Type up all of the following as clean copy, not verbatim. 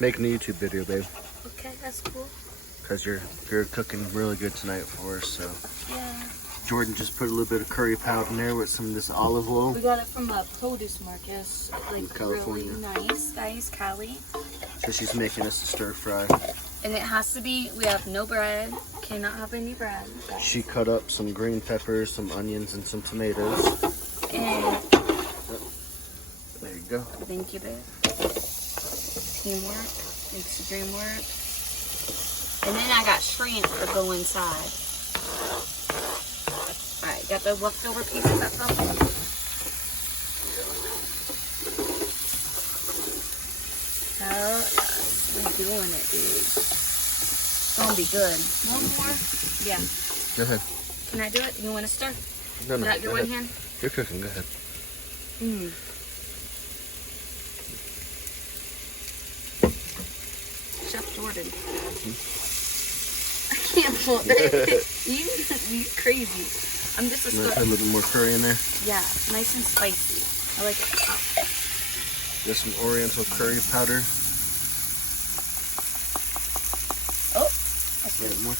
making a YouTube video, babe. Okay, that's cool. Because you're cooking really good tonight for us, so. Yeah. Jordan just put a little bit of curry powder in there with some of this olive oil. We got it from a produce market. It's like California. really nice, guys. Cali. So she's making us a stir fry. And it has to be, we have no bread. Cannot have any bread. Guys. She cut up some green peppers, some onions, and some tomatoes. And There you go. thank you, babe. Teamwork makes the dream work. And then I got shrimp to go inside. Alright, got the leftover pieces that fell. Oh, we're doing it, dude. It's gonna be good. One more? Yeah. Go ahead. Can I do it? You want to start? No, Not your go one ahead. hand? You're cooking. Go ahead. Mmm. Chef Jordan. I can't pull it. You crazy. I'm just a I'm gonna put a little bit more curry in there. Yeah, nice and spicy. I like it. There's some Oriental curry powder. Oh, that's A little good. bit more.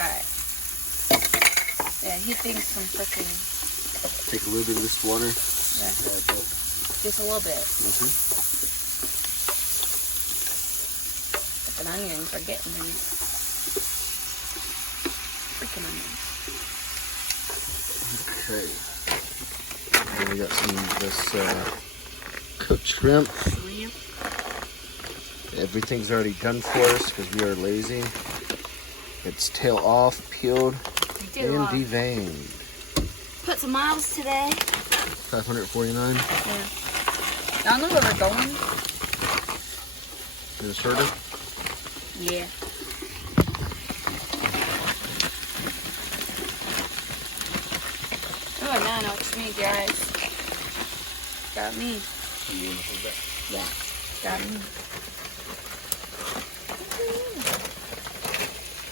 Alright. Yeah, he thinks I'm cooking. Take a little bit of this water. Yeah, Add that. just a little bit. Mhm. Freaking onions are getting me. Freaking onions. Okay. And we got some of this cooked shrimp. Shrimp. Everything's already done for us because we are lazy. It's tail off, peeled, We do and deveined. put some miles today. 549. Yeah. Y'all know where we're going? Minnesota. Yeah. Oh, now I know what you need, guys. Got me. Yeah, got me.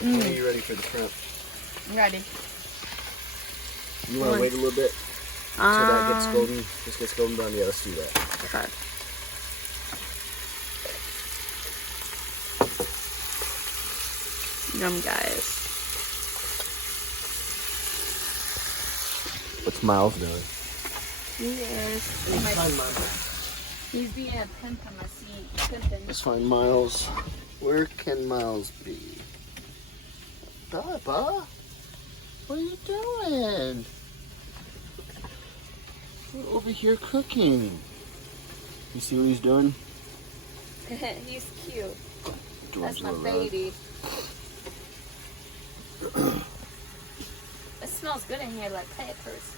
When are you ready for the shrimp? I'm ready. You want to wait a little bit so that gets golden? Just gets golden brown. Yeah, let's do that. Okay. Yum, guys. What's Miles doing? He's being a pimp on my seat. Pimping. Let's find Miles. Where can Miles be? Bubba, what are you doing? We're over here cooking. You see what he's doing? He's cute. George That's my Love. baby. It smells good in here, like peppers.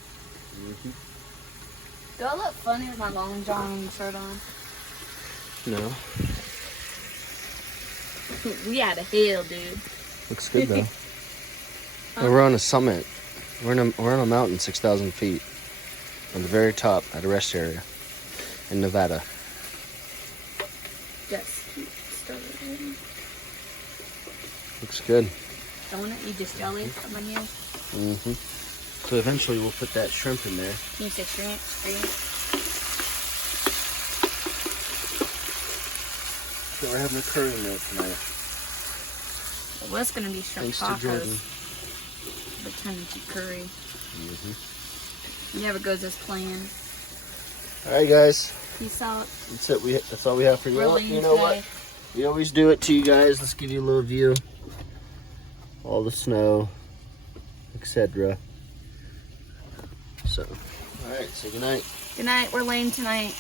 Mm-hmm. Do I look funny with my long john shirt on? No, We had a hill, dude. looks good though. And we're on a summit. We're on a mountain, 6,000 feet, on the very top at a rest area in Nevada. Just keep stirring. Looks good. Don't it? You just jelly from on you? Mm-hmm. So eventually we'll put that shrimp in there. Can you say shrimp? So we're having a curry meal tonight. It was going to be shrimp Thanks to Jordan. tacos. But turned into curry. Mm-hmm. It never goes as planned. All right, guys. Peace out. That's it. That's all we have for you. We're Oh, leaving you know today. what? We always do it to you guys. Let's give you a little view. All the snow, etc. So, all right. Say goodnight. Good night. We're lame tonight.